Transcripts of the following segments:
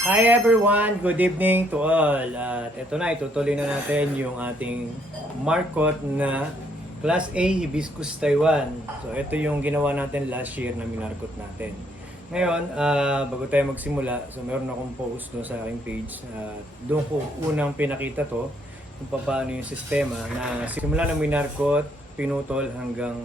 Hi everyone! Good evening to all. At ito na, itutuloy na natin yung ating markot na Class A Hibiscus Taiwan. So ito yung ginawa natin last year na minarkot natin. Ngayon, bago tayo magsimula, so meron akong post no sa aking page. Doon ko unang pinakita to kung paano yung sistema na simula ng minarkot, pinutol hanggang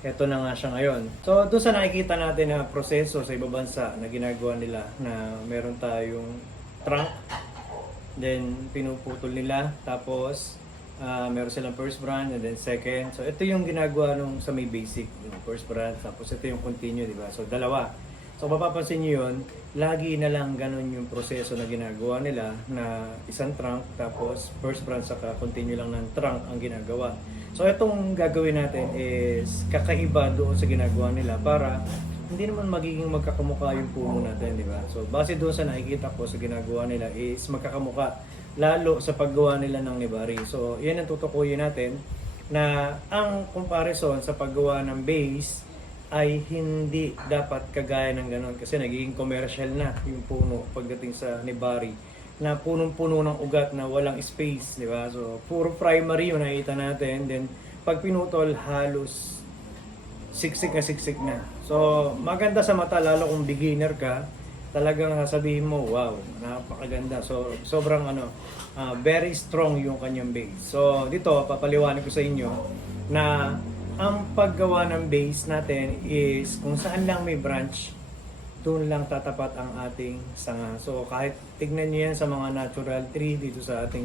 ito na nga siya ngayon. So, doon sa nakikita natin na proseso sa ibang bansa na ginagawa nila na meron tayong trunk, then pinuputol nila, tapos meron silang first brand and then second. So, ito yung ginagawa nung sa may basic, yung first brand, tapos ito yung continue, di ba? So, dalawa. So, mapapansin nyo yun, lagi na lang ganun yung proseso na ginagawa nila na isang trunk, tapos first brand saka continue lang ng trunk ang ginagawa. So itong gagawin natin is kakaiba doon sa ginagawa nila para hindi naman magiging magkakamukha yung puno natin, di ba? So base doon sa nakikita ko sa ginagawa nila is magkakamukha lalo sa paggawa nila ng nibari. So yan ang tutukuyin natin na ang comparison sa paggawa ng base ay hindi dapat kagaya ng ganun kasi nagiging commercial na yung puno pagdating sa nibari na punong-puno ng ugat na walang space, di ba? So, puro primary yung nakita natin. Then, pag pinutol, halos siksik na. So, maganda sa mata, lalo kung beginner ka, talagang sasabihin mo, wow, napakaganda. So, sobrang very strong yung kanyang base. So, dito, papaliwanag ko sa inyo na ang paggawa ng base natin is kung saan lang may branch, doon lang tatapat ang ating sanga. So kahit tignan niyo yan sa mga natural tree dito sa ating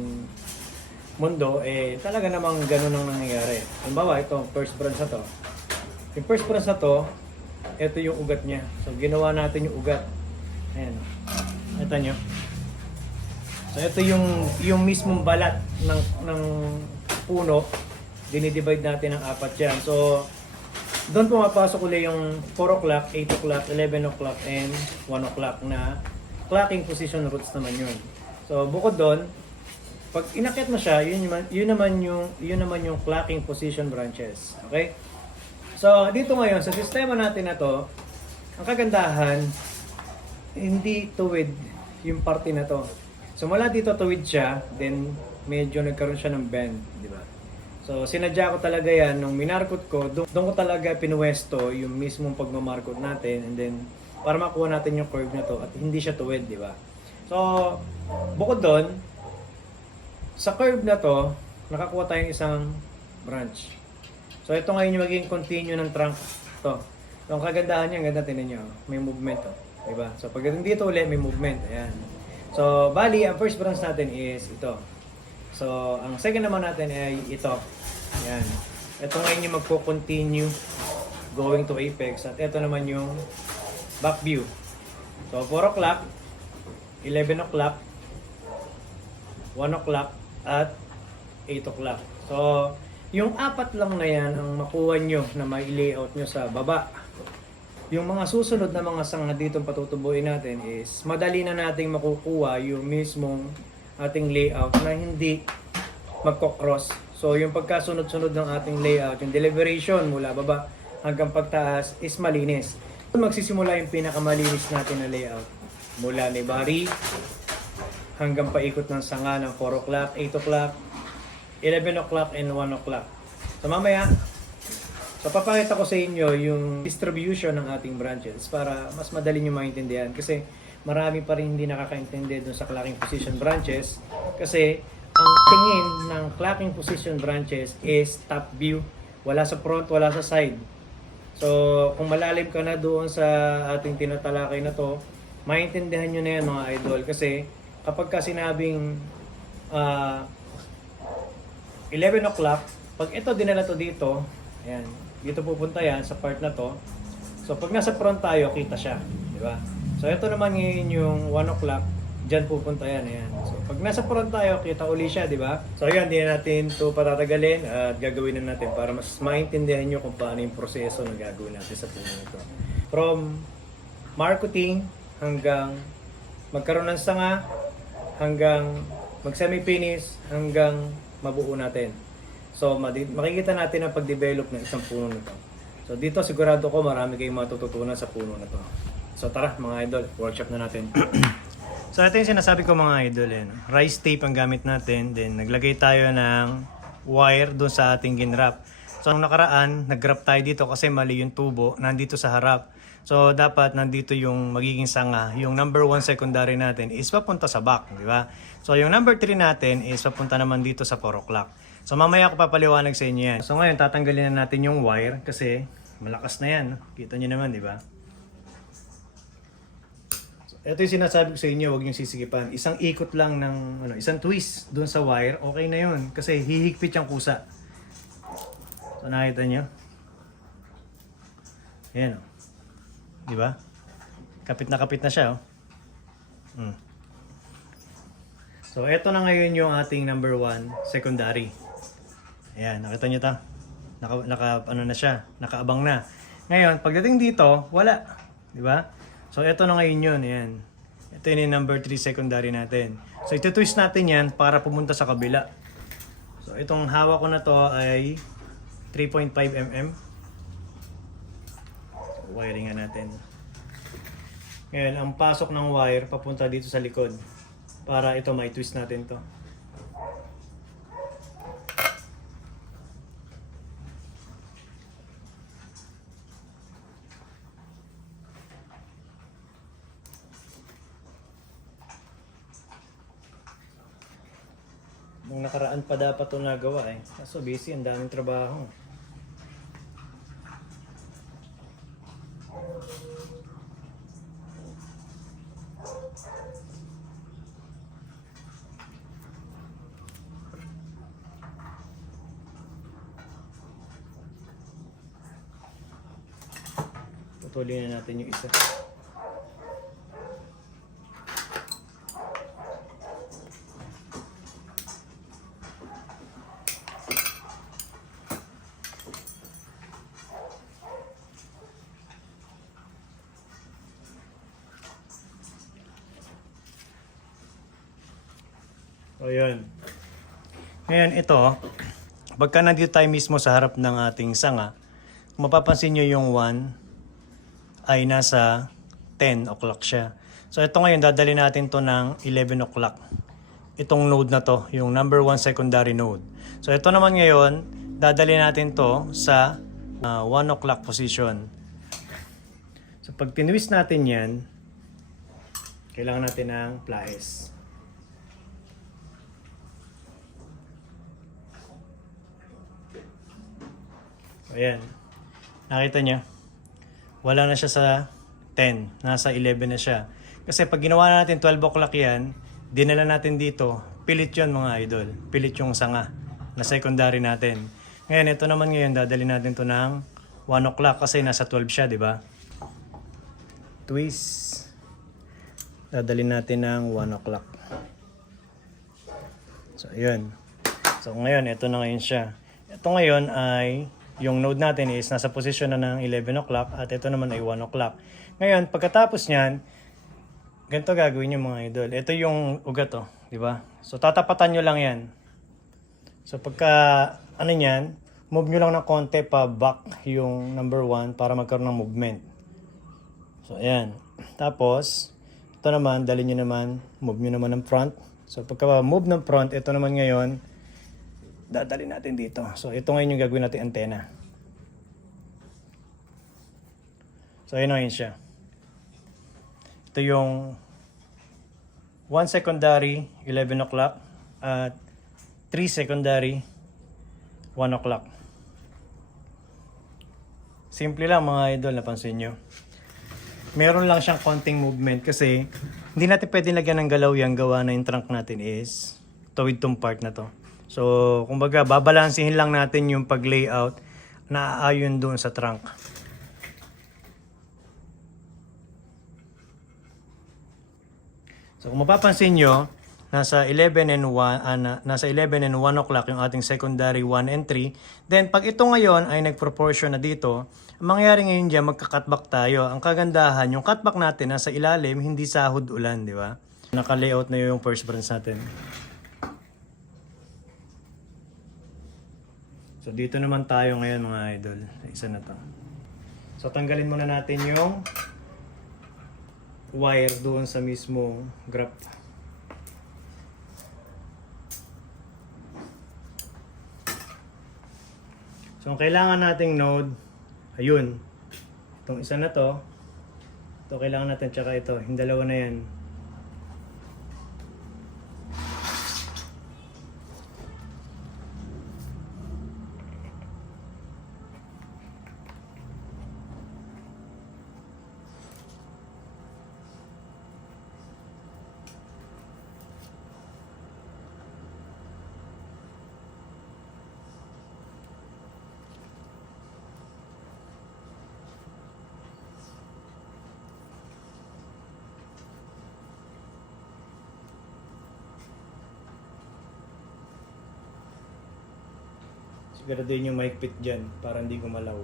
mundo, talaga namang ganun ang nangyayari. Halimbawa, ito, first branch na to. Yung first branch na to, ito yung ugat niya. So ginawa natin yung ugat. Ayan. Ito nyo. So ito yung mismong balat ng puno. Dinidivide natin ng apat yan. So doon pumapasok ulit yung 4 o'clock, 8 o'clock, 11 o'clock, and 1 o'clock na clocking position roots naman yun. So bukod doon, pag inakyat mo siya, yun naman yung clocking position branches. Okay? So dito ngayon, sa sistema natin na to, ang kagandahan, hindi tuwid yung parte na to. So mula dito tuwid siya, then medyo nagkaroon siya ng bend, di ba? So, sinadya ko talaga yan, nung minarkot ko, doon ko talaga pinuwesto yung mismong pagmamarkot natin and then, para makuha natin yung curve na to at hindi siya tuwid, di ba? So, bukod doon, sa curve na to, nakakuha tayong isang branch. So, ito ngayon yung magiging continue ng trunk to. So, ang kagandahan niya, ang ganda, tinan nyo, may movement to, di ba? So, pagdating dito ulit, may movement, ayan. So, bali, ang first branch natin is ito. So, ang second naman natin ay ito. Ayan. Ito ngayon yung magko-continue going to apex. At ito naman yung back view. So, 4 o'clock, 11 o'clock, 1 o'clock, at 8 o'clock. So, yung apat lang na yan ang makuha nyo na may layout nyo sa baba. Yung mga susunod na mga sanga dito patutubuin natin is madali na nating makukuha yung mismong ating layout na hindi magko-cross. So yung pagkasunod-sunod ng ating layout, yung deliberation mula baba hanggang pagtaas is malinis. Magsisimula yung pinakamalinis natin na layout. Mula ni bari hanggang paikot ng sanga ng 4 o'clock, 8 o'clock, 11 o'clock, and 1 o'clock. So mamaya, so papakita ko sa inyo yung distribution ng ating branches para mas madali nyo maintindihan. Kasi marami pa rin hindi nakakaintindi dun sa clocking position branches kasi ang tingin ng clocking position branches is top view. Wala sa front, wala sa side. So, kung malalim ka na doon sa ating tinatalakay na to, maintindihan nyo na yan mga idol. Kasi kapag ka sinabing 11 o'clock, pag ito dinala to dito, ayan, dito pupunta yan sa part na to. So, pag nasa front tayo, kita siya. Di ba? So, ito naman ngayon yung 1 o'clock. Diyan pupunta yan. Ayan. So, pag nasa front tayo, kita uli siya, di ba? So, ayan, hindi na natin ito patatagalin at gagawin na natin para mas maintindihan nyo kung paano yung proseso na gagawin natin sa puno ito. From marketing hanggang magkaroon ng sanga, hanggang mag-semi-finish, hanggang mabuo natin. So, makikita natin ang pag-develop ng isang puno nito. So, dito sigurado ko marami kayong matututunan sa puno na to. So tara mga idol, workshop na natin. So ito yung sinasabi ko mga idol. No? Rice tape ang gamit natin. Then naglagay tayo ng wire doon sa ating ginrap. So nung nakaraan, nag-grap tayo dito kasi mali yung tubo nandito sa harap. So dapat nandito yung magiging sanga. Yung number 1 secondary natin is papunta sa back, di ba? So yung number 3 natin is papunta naman dito sa 4 o'clock. So mamaya ko papaliwanag sa inyo yan. So ngayon tatanggalin na natin yung wire kasi malakas na yan. Kita nyo naman, di ba? So, ito yung sinasabi ko sa inyo, huwag yung sisigipan. Isang ikot lang ng, isang twist doon sa wire, okay na yun. Kasi hihigpit yung kusa. So nakita nyo? Ayan o. Di ba? Kapit na siya oh. So eto na ngayon yung ating number 1 secondary. Ayan, nakita nyo ta? Ano na siya, nakaabang na. Ngayon, pagdating dito, wala. Di ba? So eto na ngayon yun, ayan. Ito yung number 3 secondary natin. So ito-twist natin yan para pumunta sa kabila. So itong hawak ko na to ay 3.5 mm. Wiring natin. Ngayon, ang pasok ng wire papunta dito sa likod para ito may twist natin to. Nung nakaraan pa dapat ito nagawa eh. Kaso busy, ang daming trabaho. Putulin na natin yung isa. So yun. Ngayon ito, pagka nandito tayo mismo sa harap ng ating sanga, kung mapapansin nyo yung 1 ay nasa 10 o'clock siya. So ito ngayon, dadali natin to ng 11 o'clock. Itong node na to, yung number 1 secondary node. So ito naman ngayon, dadali natin to sa 1 o'clock position. So pag tinwist natin yan, kailangan natin ng pliers. Ayan. Nakita nyo? Wala na siya sa 10. Nasa 11 na siya. Kasi pag ginawa natin 12 o'clock yan, dinala natin dito, pilit yun mga idol. Pilit yung sanga na secondary natin. Ngayon, ito naman ngayon, dadali natin to ng 1 o'clock kasi nasa 12 siya, di ba? Twist. Dadali natin ng 1 o'clock. So, ayun. So, ngayon, ito na ngayon siya. Ito ngayon ay yung node natin is nasa position na ng 11 o'clock at ito naman ay 1 o'clock. Ngayon, pagkatapos niyan, ganito gagawin yung mga idol. Ito yung ugat di ba? So tatapatan nyo lang yan. So pagka ano niyan, move nyo lang ng konti pa back yung number 1 para magkaroon ng movement. So ayan. Tapos, ito naman, dali nyo naman, move nyo naman ng front. So pagka move ng front, ito naman ngayon, dadali natin dito. So, ito ngayon yung gagawin natin antena. So, ayun na yun siya. Ito yung 1 secondary, 11 o'clock, at 3 secondary, 1 o'clock. Simple lang mga idol, napansin nyo. Meron lang siyang konting movement kasi hindi natin pwede lagyan ng galaw yan gawa na yung trunk natin is tawid tong part na to. So, kumbaga, babalansihin lang natin yung pag-layout na aayon doon sa trunk. So, kung mapapansin nyo, nasa 11 and 1 o'clock yung ating secondary 1 and 3. Then, pag ito ngayon ay nag-proportion na dito, ang mangyayari ngayon dyan, magka-cutback tayo. Ang kagandahan, yung cutback natin nasa ilalim, hindi sahod ulan, di ba? Naka-layout na yung first branch natin. So dito naman tayo ngayon mga idol. Isa na to. So tanggalin muna natin yung wire doon sa mismo graph. So ang kailangan nating node, ayun. Itong isa na to. Ito kailangan natin, tsaka ito. Yung dalawa na yan. Siguraduhin yung mahigpit dyan para hindi gumalaw.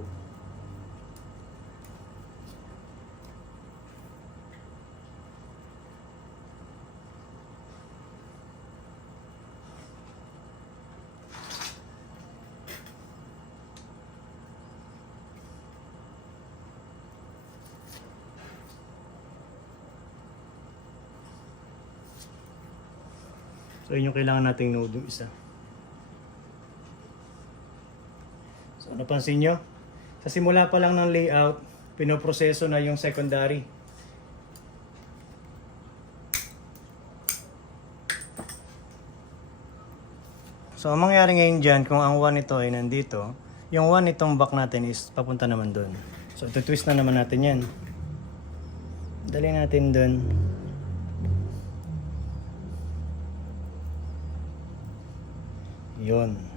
So yun yung kailangan nating node yung isa. So napansin nyo? Sa simula pa lang ng layout, pinoproseso na yung secondary. So ang mangyayari ngayon dyan, kung ang 1 ito ay nandito, yung 1 itong back natin is papunta naman doon. So ito-twist na naman natin yan. Dali natin doon. Yun.